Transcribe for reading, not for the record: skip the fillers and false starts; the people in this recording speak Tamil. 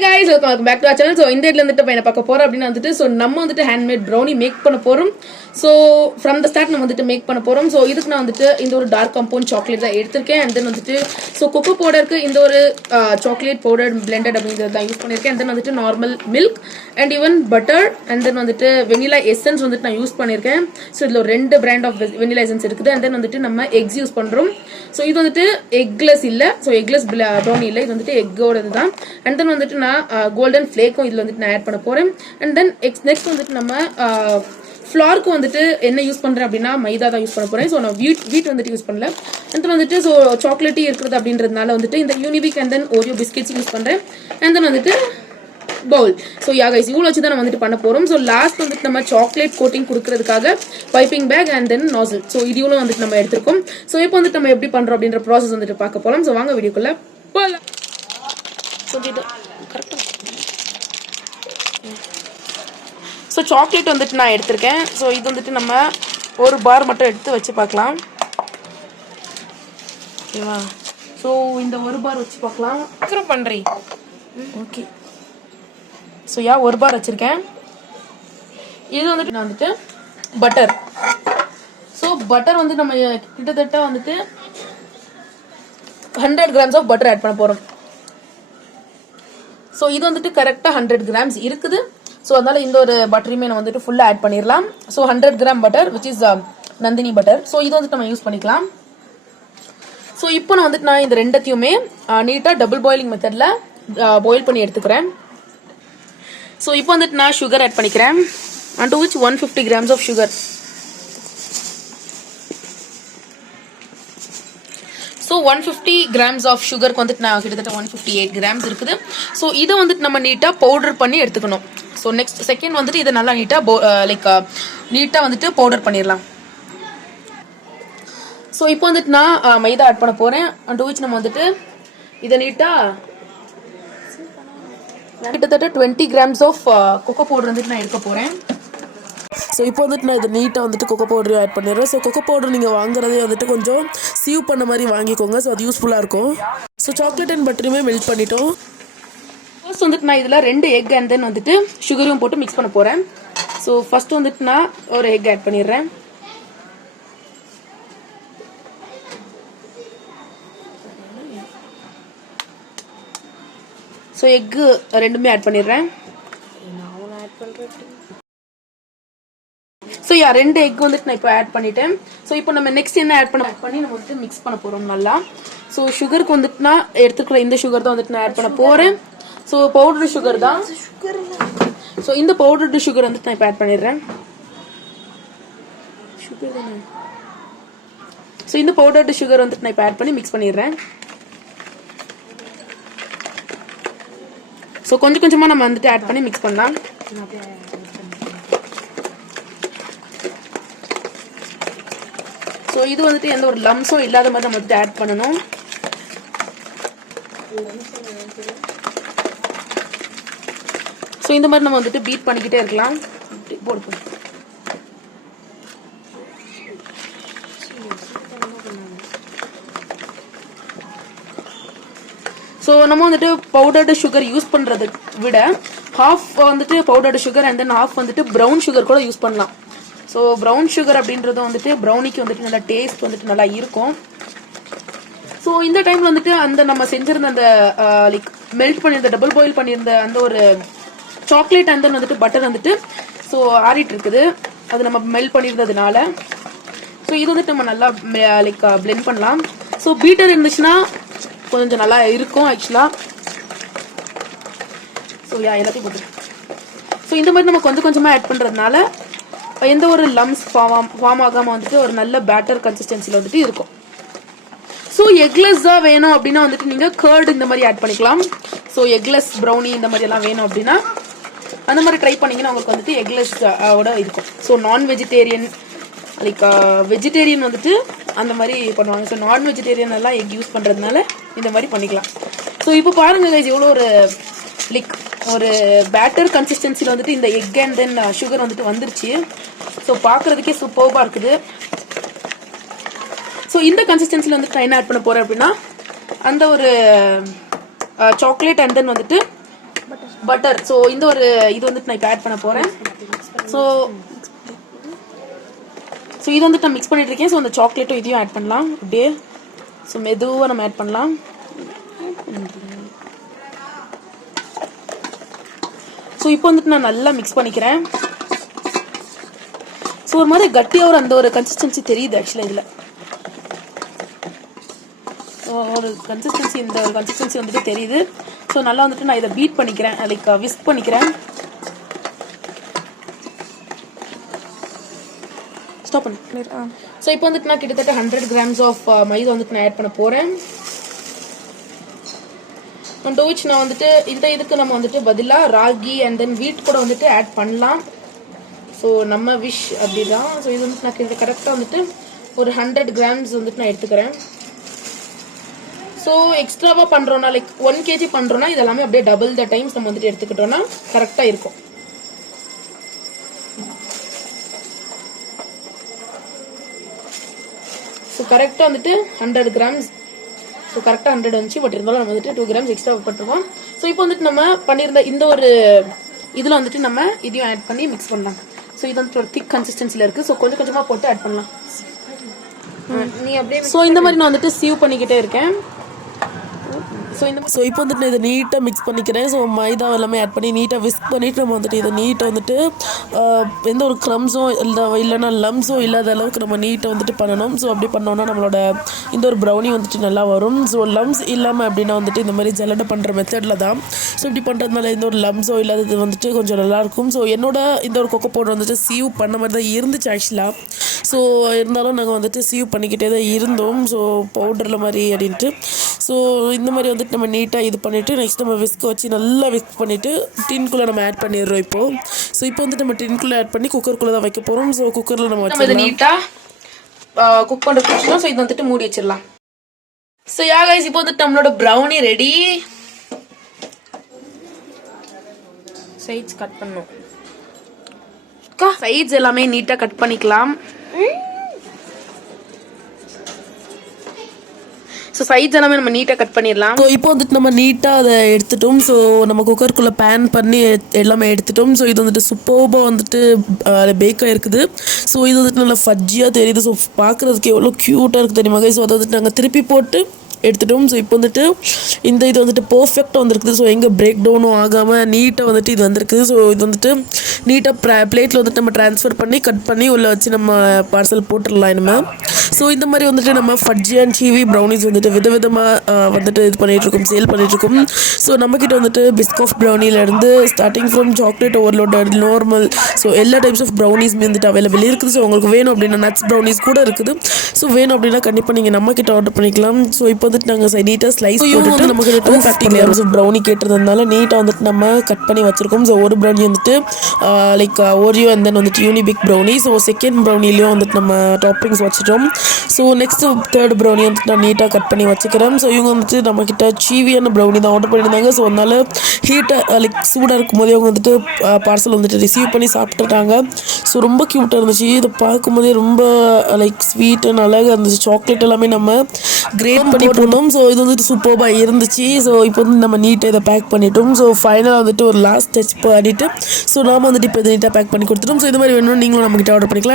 guys, welcome back to our channel. So இந்த இடத்துல வந்துட்டு என்ன பார்க்க போறோம் அப்படினா வந்துட்டு சோ நம்ம வந்துட்டு ஹேண்ட்மேட் brownie மேக் பண்ண போறோம். So from the start நம்ம வந்துட்டு மேக் பண்ண போறோம். So இதுக்கு நான் வந்துட்டு இந்த ஒரு டார்க் காம்பவுண்ட் சாக்லேட் தான் எடுத்துர்க்கேன். and then வந்துட்டு சோ கோகோ பவுடருக்கு இந்த ஒரு சாக்லேட் பவுடர் blended அப்படிங்கறத தான் யூஸ் பண்ணிருக்கேன். and then வந்துட்டு normal milk and even butter and then வந்துட்டு vanilla essence வந்துட்டு நான் யூஸ் பண்ணிருக்கேன். So இதுல ரெண்டு brand of vanilla essence இருக்குது. and then வந்துட்டு நம்ம eggs யூஸ் பண்றோம். So இது வந்துட்டு eggless இல்ல. So eggless brownie இல்ல. இது வந்துட்டு egg ஓடது தான். and then வந்துட்டு நான் golden flake இதுல வந்துட்டு நான் ஆட் பண்ண போறேன். and then next வந்துட்டு நம்ம ஃப்ளார்க்கு வந்துட்டு என்ன யூஸ் பண்றேன் அப்படினா மைதா தான் யூஸ் பண்ண போறேன். சோ நான் வீட் வந்துட்டு யூஸ் பண்ணல. and then வந்துட்டு சோ சாக்லேட்டி இருக்குது அப்படின்றதுனால வந்துட்டு இந்த Unibic and then Oreo biscuits use பண்றேன். and then வந்துட்டு பவுல். சோ யா गाइस இவ்வளவு வச்சு தான் நம்ம வந்துட்டு பண்ண போறோம். சோ லாஸ்ட் வந்துட்டு நம்ம சாக்லேட் கோட்டிங் கொடுக்கிறதுக்காக piping bag and then nozzle. So இது இவ்வளவு வந்துட்டு நம்ம எடுத்துறோம். சோ இப்போ வந்துட்டு நம்ம எப்படி பண்றோம் அப்படிங்கற process வந்துட்டு பார்க்க போறோம். சோ வாங்க வீடியோக்குள்ள போலாம். சோ இது கரெக்ட்டா சோ சாக்லேட் வந்துட்டு நான் எடுத்துர்க்கேன். சோ இது வந்துட்டு நம்ம ஒரு பார் மட்டும் எடுத்து வச்சு பார்க்கலாம். ஓகேவா? சோ இந்த ஒரு பார் வச்சு பார்க்கலாம். சீக்கிரம் பண்றேன். ஓகே. சோ யா ஒரு பார் வச்சிருக்கேன். இது வந்துட்டு நான் வந்துட்டு பட்டர். சோ பட்டர் வந்து நம்ம கிட்டத்தட்ட வந்துட்டு 100 grams of butter ஆட் பண்ண போறோம். சோ இது வந்துட்டு கரெக்ட்டா 100 grams இருக்குது. சோ அதனால இந்த ஒரு பட்டரையுமே நம்ம வந்துட்டு ஃபுல்லா ஆட் பண்ணிரலாம். So 100 gram butter which is Nandini butter. So இது வந்துட்டு நம்ம யூஸ் பண்ணிக்கலாம். சோ இப்போ நான் வந்துட்டு நான் இந்த ரெண்டத்தையுமே நீட்டா டபுள் பாயிலிங் மெத்தட்ல பாயில் பண்ணி எடுத்துக்கிறேன். சோ இப்போ வந்துட்டு நான் sugar ஆட் பண்ணிக்கிறேன். and to which 150 grams of sugar. So 150 grams of sugar வந்துட்டு நான் கிட்டத்தட்ட 158 grams இருக்குது. சோ இத வந்துட்டு நம்ம நீட்டா பவுடர் பண்ணி எடுத்துக்கணும். சோ நெக்ஸ்ட் செகண்ட் வந்துட்டு இத நல்லா நீட்டா நீட்டா வந்துட்டு பவுடர் பண்ணிரலாம். சோ இப்போ வந்துட்டு நான் மைதா ஆட் பண்ண போறேன். and which நம்ம வந்துட்டு இத நீட்டா கிட்டத்தட்ட 20 grams of cocoa powder வந்துட்டு நான் எடுக்க போறேன். ஸோ இப்போ வந்துட்டு நான் இதை நீட்டாக வந்துட்டு கொக்கோ பவுடர் ஆட் பண்ணிடுறேன். ஸோ கொக்கோ பவுடர் நீங்கள் வாங்குறதே வந்துட்டு கொஞ்சம் சீவ் பண்ண மாதிரி வாங்கிக்கோங்க. ஸோ அது யூஸ்ஃபுல்லாக இருக்கும். ஸோ சாக்லேட் அண்ட் பட்டரையுமே மெல்ட் பண்ணிட்டோம். ஃபர்ஸ்ட் வந்துட்டு நான் இதில் 2 எக் அண்ட் தென் வந்துட்டு சுகரையும் போட்டு மிக்ஸ் பண்ண போகிறேன். ஸோ ஃபர்ஸ்ட் வந்துட்டு நான் ஒரு எக் ஆட் பண்ணிடுறேன். ஸோ எக்கு ரெண்டுமே ஆட் பண்ணிடுறேன். சோ யா 2 எக் வந்துட்டு நான் இப்போ ஆட் பண்ணிட்டேன். சோ இப்போ நம்ம நெக்ஸ்ட் என்ன ஆட் பண்ணி நம்ம வந்துட்டு மிக்ஸ் பண்ண போறோம் நல்லா. சோ சுகருக்கு வந்துட்டு நான் எடுத்துக்கிற இந்த சுகர் தான் வந்துட்டு நான் ஆட் பண்ண போறேன். சோ பவுடர் சுகர் தான். சோ இந்த பவுடர்டு சுகர் வந்துட்டு நான் இப்போ ஆட் பண்ணிடுறேன். சுகர் தானே. சோ இந்த பவுடர்டு சுகர் வந்துட்டு நான் இப்போ ஆட் பண்ணி மிக்ஸ் பண்ணிடுறேன். சோ கொஞ்சம் கொஞ்சமா நம்ம வந்துட்டு ஆட் பண்ணி மிக்ஸ் பண்ணலாம். சோ இது வந்துட்டு எந்த ஒரு லம்ஸும் இல்லாத மாதிரி நம்ம வந்துட்டு ஆட் பண்ணணும். சோ இந்த மாதிரி நம்ம வந்துட்டு பீட் பண்ணிக்கிட்டே இருக்கலாம். போடு. சோ நம்ம வந்துட்டு பவுடர்டு சுகர் யூஸ் பண்றதை விட ஹாஃப் வந்துட்டு powdered sugar and then half வந்துட்டு பிரவுன் சுகர் கூட யூஸ் பண்ணலாம். ஸோ ப்ரௌன் சுகர் அப்படின்றது வந்துட்டு ப்ரௌனிக்கு வந்துட்டு நல்லா டேஸ்ட் வந்துட்டு நல்லா இருக்கும். ஸோ இந்த டைம்ல வந்துட்டு அந்த நம்ம செஞ்சிருந்த அந்த லைக் மெல்ட் பண்ணியிருந்த டபுள் பாயில் பண்ணியிருந்த அந்த ஒரு சாக்லேட் அண்ட் தென் வந்துட்டு பட்டர் வந்துட்டு ஸோ ஆறிட்டு இருக்குது. அது நம்ம மெல்ட் பண்ணியிருந்ததுனால ஸோ இது வந்துட்டு நம்ம நல்லா லைக் பிளெண்ட் பண்ணலாம். ஸோ பீட்டர் இருந்துச்சுன்னா கொஞ்சம் நல்லா இருக்கும் ஆக்சுவலா. ஸோ எல்லாத்தையும் போட்டு ஸோ இந்த மாதிரி நம்ம கொஞ்சம் கொஞ்சமா ஆட் பண்றதுனால எந்த ஒரு லம்ஸ் ஃபார்ம் ஆகாம வந்துட்டு ஒரு நல்ல பேட்டர் கன்சிஸ்டன்சில வந்துட்டு இருக்கும். ஸோ எக்லெஸ் தான் வேணும் அப்படின்னா வந்துட்டு நீங்க கர்ட் இந்த மாதிரி ஆட் பண்ணிக்கலாம். ஸோ எக்லெஸ் ப்ரௌனி இந்த மாதிரி எல்லாம் வேணும் அப்படின்னா அந்த மாதிரி ட்ரை பண்ணீங்கன்னா உங்களுக்கு வந்துட்டு எக்லெஸ் ஓட இருக்கும். ஸோ நான் வெஜிடேரியன் லைக் வெஜிடேரியன் வந்துட்டு அந்த மாதிரி பண்ணுவாங்க. ஸோ நான் வெஜிடேரியன் எல்லாம் எக் யூஸ் பண்றதுனால இந்த மாதிரி பண்ணிக்கலாம். ஸோ இப்போ பாருங்க கைஸ் எவ்வளோ ஒரு லைக் ஒரு பேட்டர் கன்சிஸ்டன்சில வந்துட்டு இந்த எக் அண்ட் தென் சுகர் வந்துட்டு வந்துருச்சு. ஸோ பார்க்கறதுக்கே சூப்பர்பா இருக்குது. ஸோ இந்த கன்சிஸ்டன்சில வந்துட்டு நான் என்ன ஆட் பண்ண போறேன் அப்படின்னா அந்த ஒரு சாக்லேட் அண்ட் தென் வந்துட்டு பட்டர். ஸோ இந்த ஒரு இது வந்துட்டு நான் இப்போ ஆட் பண்ண போகிறேன். ஸோ இது வந்துட்டு நான் மிக்ஸ் பண்ணிட்டு இருக்கேன். ஸோ அந்த சாக்லேட்டும் இதையும் ஆட் பண்ணலாம் அப்படியே. ஸோ மெதுவாக நம்ம ஆட் பண்ணலாம். ஸோ இப்போ வந்துட்டு நான் நல்லா மிக்ஸ் பண்ணிக்கிறேன். ஸோ ஒரு மாதிரி கட்டியாக அந்த ஒரு கன்சிஸ்டன்சி தெரியுது ஆக்சுவலாக இதில். ஒரு கன்சிஸ்டன்சி இந்த ஒரு கன்சிஸ்டன்சி வந்துட்டு தெரியுது. ஸோ நல்லா வந்துட்டு நான் இதை பீட் பண்ணிக்கிறேன், லைக் விஸ்க் பண்ணிக்கிறேன். ஸ்டாப் பண்ணு. ஸோ இப்போ வந்துட்டு நான் கிட்டத்தட்ட 100 grams ஆஃப் மைதா வந்துட்டு நான் ஆட் பண்ண போகிறேன். அண்ட் which நான் வந்துட்டு இந்த இதுக்கு நம்ம வந்துட்டு பதிலாக ராகி அண்ட் தென் வீட் கூட வந்துட்டு ஆட் பண்ணலாம். ஸோ நம்ம விஷ் அப்படி தான். ஸோ இது வந்துட்டு நான் கரெக்டாக வந்துட்டு ஒரு 100 grams வந்துட்டு நான் எடுத்துக்கிறேன். ஸோ எக்ஸ்ட்ராவாக பண்ணுறோன்னா லைக் 1 kg பண்ணுறோன்னா இது எல்லாமே அப்படியே டபுள் த டைம்ஸ் நம்ம வந்துட்டு எடுத்துக்கிட்டோன்னா கரெக்டாக இருக்கும். ஸோ கரெக்டாக வந்துட்டு 100 grams. ஸோ கரெக்டாக 100 வந்துச்சு. பட் இருந்தாலும் நம்ம வந்துட்டு 2 grams எக்ஸ்ட்ரா போட்டுருவோம். ஸோ இப்போ வந்துட்டு நம்ம பண்ணியிருந்த இந்த ஒரு இதில் வந்துட்டு நம்ம இதையும் ஆட் பண்ணி மிக்ஸ் பண்ணலாம். ஸோ இது வந்துட்டு ஒரு திக் கன்சிஸ்டன்சியில் இருக்குது. ஸோ கொஞ்சம் கொஞ்சமாக போட்டு ஆட் பண்ணலாம். நீ அப்படியே ஸோ இந்த மாதிரி நான் வந்துட்டு சீவ் பண்ணிக்கிட்டே இருக்கேன். ஸோ இப்போ வந்துட்டு நான் இதை நீட்டாக மிக்ஸ் பண்ணிக்கிறேன். ஸோ மைதா எல்லாமே ஆட் பண்ணி நீட்டாக விஸ்க் பண்ணிவிட்டு நம்ம வந்துட்டு இதை நீட்டாக வந்துட்டு எந்த ஒரு க்ரம்ஸும் இல்லைன்னா லம்ஸும் இல்லாத அளவுக்கு நம்ம நீட்டாக வந்துட்டு பண்ணணும். ஸோ அப்படி பண்ணோன்னா நம்மளோட இந்த ஒரு ப்ரௌனி வந்துட்டு நல்லா வரும். ஸோ லம்ஸ் இல்லாமல் அப்படின்னா வந்துட்டு இந்த மாதிரி ஜல்லடை பண்ணுற மெத்தடில் தான். ஸோ இப்படி பண்ணுறதுனால எந்த ஒரு லம்ஸோ இல்லாதது வந்துட்டு கொஞ்சம் நல்லாயிருக்கும். ஸோ என்னோட இந்த ஒரு கொக்கோ பவுடர் வந்துட்டு சீவ் பண்ண மாதிரி தான் இருந்துச்சு ஆக்சுவலாக. ஸோ இருந்தாலும் நாங்கள் வந்துட்டு சீவ் பண்ணிக்கிட்டே தான் இருந்தோம். ஸோ பவுடரில் மாதிரி அப்படின்ட்டு. ஸோ இந்த மாதிரி வந்துட்டு நம்ம நீட்டாக இது பண்ணிவிட்டு நெக்ஸ்ட் நம்ம விஸ்க் வச்சு நல்லா விஸ்க் பண்ணிவிட்டு டின்குள்ளே நம்ம ஆட் பண்ணிடுறோம் இப்போது. ஸோ இப்போ வந்துட்டு நம்ம டின்குள்ளே ஆட் பண்ணி குக்கருக்குள்ளே தான் வைக்க போகிறோம். ஸோ குக்கரில் நம்ம வச்சு நீட்டாக குக் பண்ணுறது. ஸோ இது வந்துட்டு மூடி வச்சிடலாம். ஸோ யா கைஸ், இப்போ வந்துட்டு நம்மளோட ப்ரௌனி ரெடி. சைட்ஸ் கட் பண்ணும். சைட்ஸ் எல்லாமே நீட்டாக கட் பண்ணிக்கலாம். ஸோ சைட்ஸ் எல்லாமே நம்ம நீட்டாக கட் பண்ணிடலாம். ஸோ இப்போ வந்துட்டு நம்ம நீட்டாக அதை எடுத்துட்டோம். ஸோ நம்ம குக்கருக்குள்ளே பேன் பண்ணி எல்லாமே எடுத்துட்டோம். ஸோ இது வந்துட்டு சூப்பராக வந்துட்டு பேக்காக இருக்குது. ஸோ இது வந்துட்டு நல்லா ஃபஜ்ஜியாக தெரியுது. ஸோ பார்க்குறதுக்கு எவ்வளோ க்யூட்டாக இருக்குது தெரியுமா? ஸோ அதை வந்துட்டு நாங்கள் திருப்பி போட்டு எடுத்துட்டோம். ஸோ இப்போ வந்துட்டு இந்த இது வந்துட்டு பர்ஃபெக்டாக வந்துருக்குது. ஸோ எங்கே பிரேக் டவுனும் ஆகாமல் நீட்டாக வந்துட்டு இது வந்திருக்குது. ஸோ இது வந்துட்டு நீட்டாக பிளேட்டில் வந்துட்டு நம்ம ட்ரான்ஸ்ஃபர் பண்ணி கட் பண்ணி உள்ளே வச்சு நம்ம பார்சல் போட்டுடலாம் இனிமேல். ஸோ இந்த மாதிரி வந்துட்டு நம்ம ஃபட்ஜி அண்ட் சீவி ப்ரௌனிஸ் வந்துட்டு விதவிதமாக வந்துட்டு இது பண்ணிகிட்ருக்கோம், சேல் பண்ணிகிட்ருக்கோம். ஸோ நம்மக்கிட்ட வந்துட்டு பிஸ்காஃப் ப்ரௌனிலேருந்து starting from chocolate overload normal so எல்லா டைப்ஸ் ஆஃப் ப்ரௌனிஸுமே வந்துட்டு அவைலபிள் இருக்குது. ஸோ உங்களுக்கு வேணும் அப்படின்னா நட்ஸ் ப்ரௌனிஸ் கூட இருக்குது. ஸோ வேணும் அப்படின்னா கண்டிப்பாக நீங்கள் நம்மக்கிட்ட ஆர்டர் பண்ணிக்கலாம். ஸோ இப்போ வந்துட்டு நாங்கள் நீட்டாக ஸ்லைஸ் போட்டுட்டு நமக்கு 250 grams ஆஃப் ப்ரௌனி கேட்டதுனால நீட்டாக வந்துட்டு நம்ம கட் பண்ணி வச்சுருக்கோம். ஸோ ஒரு ப்ரௌனி வந்துட்டு லைக் ஓரியோ அண்ட் தென் வந்துட்டு யூனிபிக் ப்ரௌனி. ஸோ செகண்ட் ப்ரௌனிலையும் வந்துட்டு நம்ம டாப்பிங்ஸ் வச்சுட்டோம். ஸோ நெக்ஸ்ட்டு தேர்ட் ப்ரௌனி வந்துட்டு நான் நீட்டாக கட் பண்ணி வச்சுக்கிறேன். ஸோ இவங்க வந்துட்டு நம்மக்கிட்ட சீவியான ப்ரௌனி தான் ஆர்டர் பண்ணியிருந்தாங்க. ஸோ அதனால் ஹீட்டாக லைக் சூடாக இருக்கும்போதே அவங்க வந்துட்டு பார்சல் வந்துட்டு ரிசீவ் பண்ணி சாப்பிட்டுட்டாங்க. ஸோ ரொம்ப க்யூட்டாக இருந்துச்சு. இதை பார்க்கும்போதே ரொம்ப லைக் ஸ்வீட் அண்ட் அழகாக இருந்துச்சு. சாக்லேட் எல்லாமே நம்ம கிரேட் பண்ணி போட்டோம். ஸோ இது வந்துட்டு சூப்பராக இருந்துச்சு. ஸோ இப்போ வந்து நம்ம நீட்டாக இதை பேக் பண்ணிட்டோம். ஸோ ஃபைனலாக வந்துட்டு ஒரு லாஸ்ட் டச் பண்ணிவிட்டு ஸோ நாம் வந்துட்டு இப்போ இதை நீட்டாக பேக் பண்ணி கொடுத்துட்டோம். ஸோ இது மாதிரி வேணும்னு நீங்களும் நம்மக்கிட்ட ஆர்டர் பண்ணிக்கலாம்.